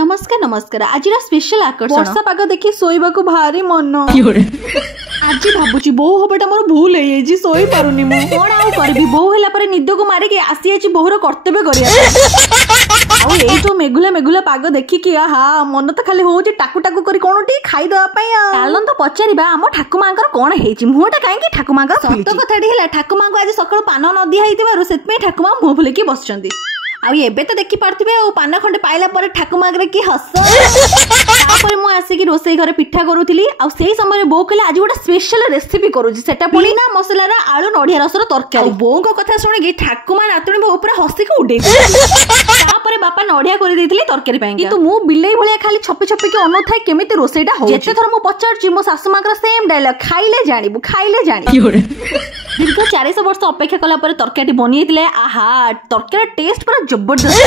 नमस्कार नमस्कार आज स्पेशल आकर्षण वर्षा पाग देखी शोइबा को भारी मन आज भाबुची बो हबटा मोर भूल है जी सोई पारुनी मु कोन आउ करबी बो हला पर निद को मारे के आसी आछि बहुर कर्तव्य करिया आउ ए तो मेघुला मेघुला पाग देखी कि आहा मन तो खाली होउची टाकू टाकू करी कोनटी खाई दवा पई चालन तो पचारिबा हम ठाकुमांकर कोन हेची मुहटा काहे कि ठाकुमांकर सत कथाडी हला ठाकुमांको आज सकाळ पान नदी हाइतिबारु सेतमे ठाकुमा मुह फुले की बसचंदी आ एबे तो देखि पारथिबे ओ पान खंडे पाइला पर ठाकुमागरे की हस तापर मु आसी कि रोसई घरे पिठा करूथिली आ सेही समय बो कहले आज गोटा स्पेशल रेसिपी करूची सेटा पड़ी ना मसलारा आलू नडिया रसर तरकारी बो को कथा सुनि कि ठाकुमा नातुणी बो ऊपर हसी को उडे तापर बापा नडिया कर देथिली तरकारी पई किंतु मु बिलेई भलिया खाली छपी छपी के अनु थाए केमिति रोसईटा हो जेते थर मु पचारची मो सासु माकर सेम डायलॉग खाइले जानी दीर्घ 400 वर्ष अपेक्षा कला पर तरकारी बनी आहा तरकारी टेस्ट पूरा जबरदस्त